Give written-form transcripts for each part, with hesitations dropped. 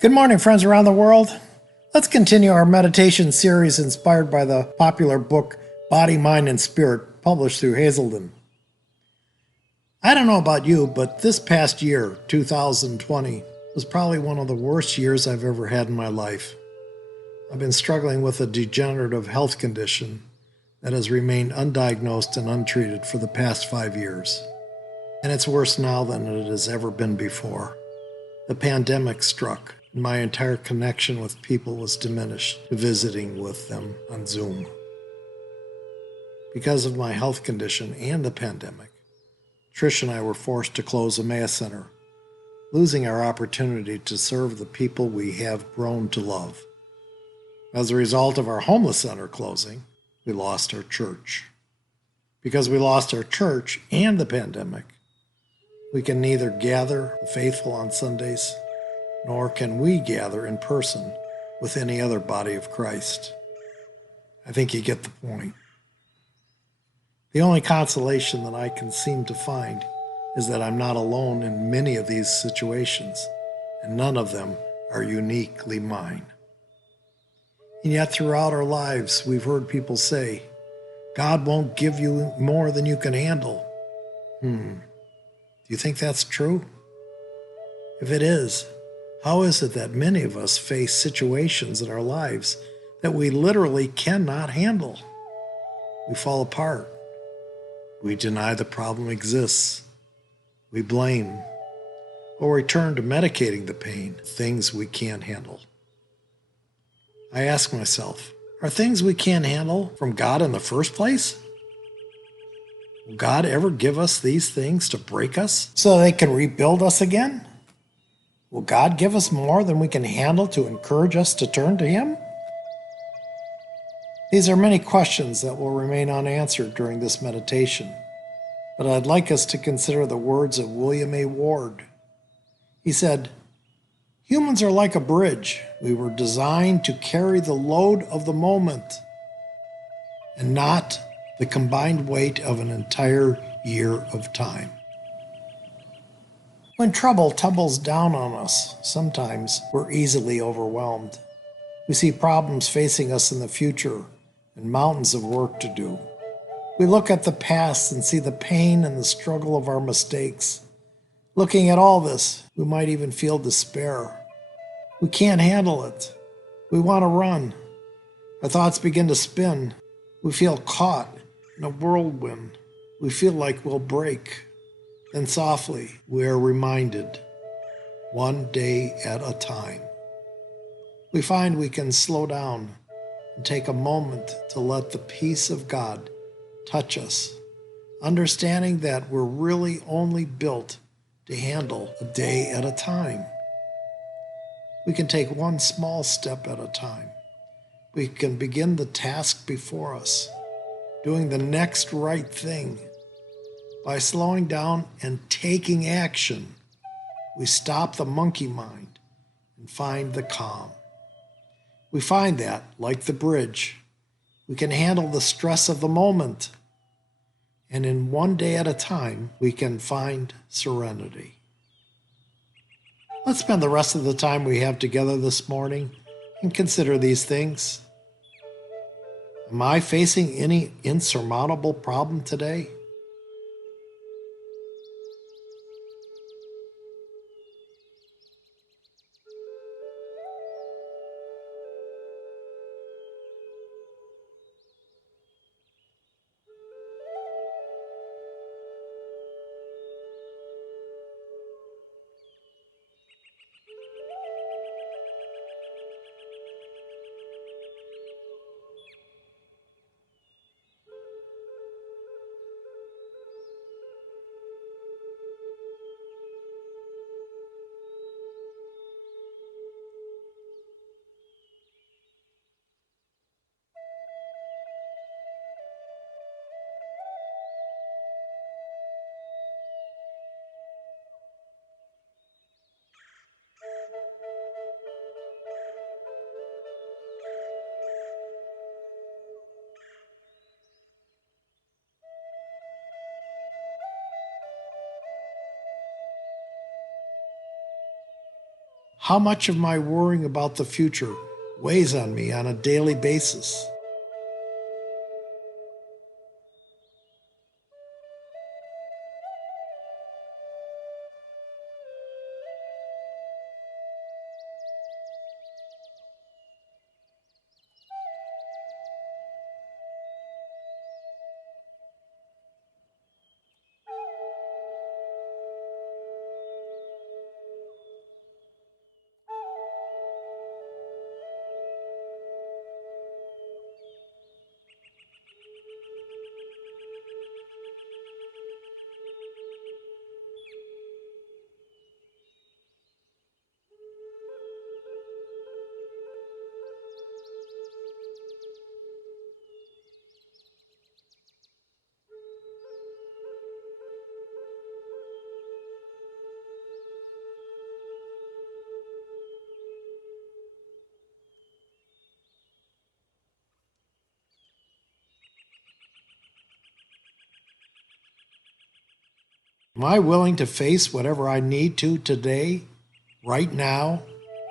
Good morning, friends around the world. Let's continue our meditation series inspired by the popular book Body, Mind, and Spirit, published through Hazelden. I don't know about you, but this past year, 2020, was probably one of the worst years I've ever had in my life. I've been struggling with a degenerative health condition that has remained undiagnosed and untreated for the past 5 years. And it's worse now than it has ever been before. The pandemic struck, and my entire connection with people was diminished to visiting with them on Zoom. Because of my health condition and the pandemic, Trish and I were forced to close a Mass Center, losing our opportunity to serve the people we have grown to love. As a result of our homeless center closing, we lost our church. Because we lost our church and the pandemic, we can neither gather the faithful on Sundays, nor can we gather in person with any other body of Christ. I think you get the point. The only consolation that I can seem to find is that I'm not alone in many of these situations, and none of them are uniquely mine. And yet throughout our lives, we've heard people say, God won't give you more than you can handle. Do you think that's true? If it is, how is it that many of us face situations in our lives that we literally cannot handle? We fall apart. We deny the problem exists. We blame, or we turn to medicating the pain, things we can't handle. I ask myself, are things we can't handle from God in the first place? Will God ever give us these things to break us so they can rebuild us again? Will God give us more than we can handle to encourage us to turn to Him? These are many questions that will remain unanswered during this meditation, but I'd like us to consider the words of William A. Ward. He said, "Humans are like a bridge. We were designed to carry the load of the moment and not the combined weight of an entire year of time." When trouble tumbles down on us, sometimes we're easily overwhelmed. We see problems facing us in the future and mountains of work to do. We look at the past and see the pain and the struggle of our mistakes. Looking at all this, we might even feel despair. We can't handle it. We want to run. Our thoughts begin to spin. We feel caught in a whirlwind. We feel like we'll break. Then softly, we are reminded, one day at a time. We find we can slow down and take a moment to let the peace of God touch us, understanding that we're really only built to handle a day at a time. We can take one small step at a time. We can begin the task before us, doing the next right thing. By slowing down and taking action, we stop the monkey mind and find the calm. We find that, like the bridge, we can handle the stress of the moment, and in one day at a time, we can find serenity. Let's spend the rest of the time we have together this morning and consider these things. Am I facing any insurmountable problem today? How much of my worrying about the future weighs on me on a daily basis? Am I willing to face whatever I need to today, right now,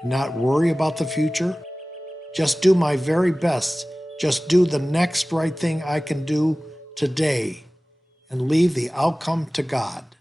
and not worry about the future? Just do my very best. Just do the next right thing I can do today and leave the outcome to God.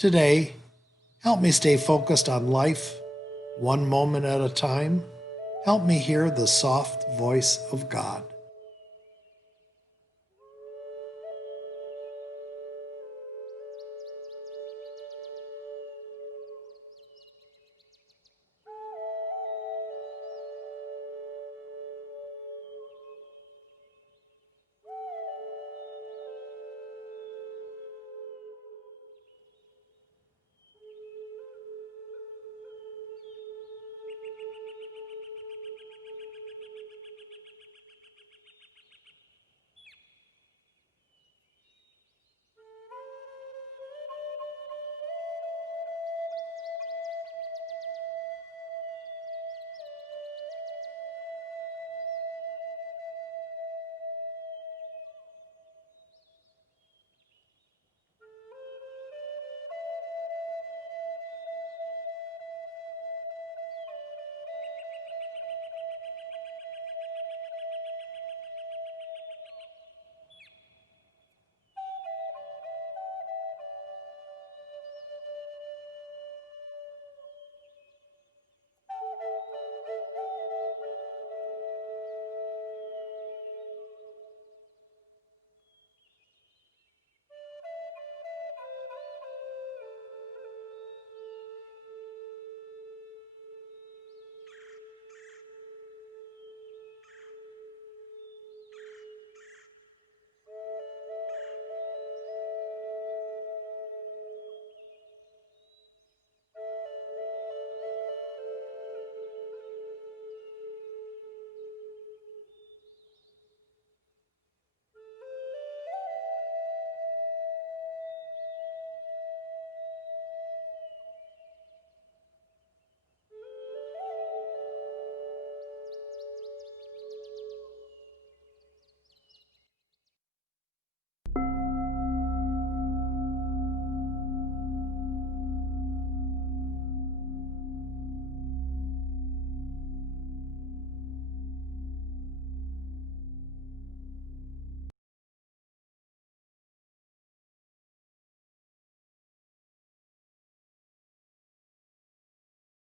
Today, help me stay focused on life, one moment at a time. Help me hear the soft voice of God.